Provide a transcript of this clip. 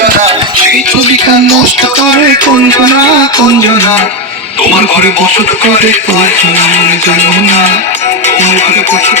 সূচনা সেই ছবিটা নষ্ট করে কঞ্জনা কঞ্জনা? তোমার ঘরে বসত করে তোমার মনে জানো না? তোমার ঘরে বসত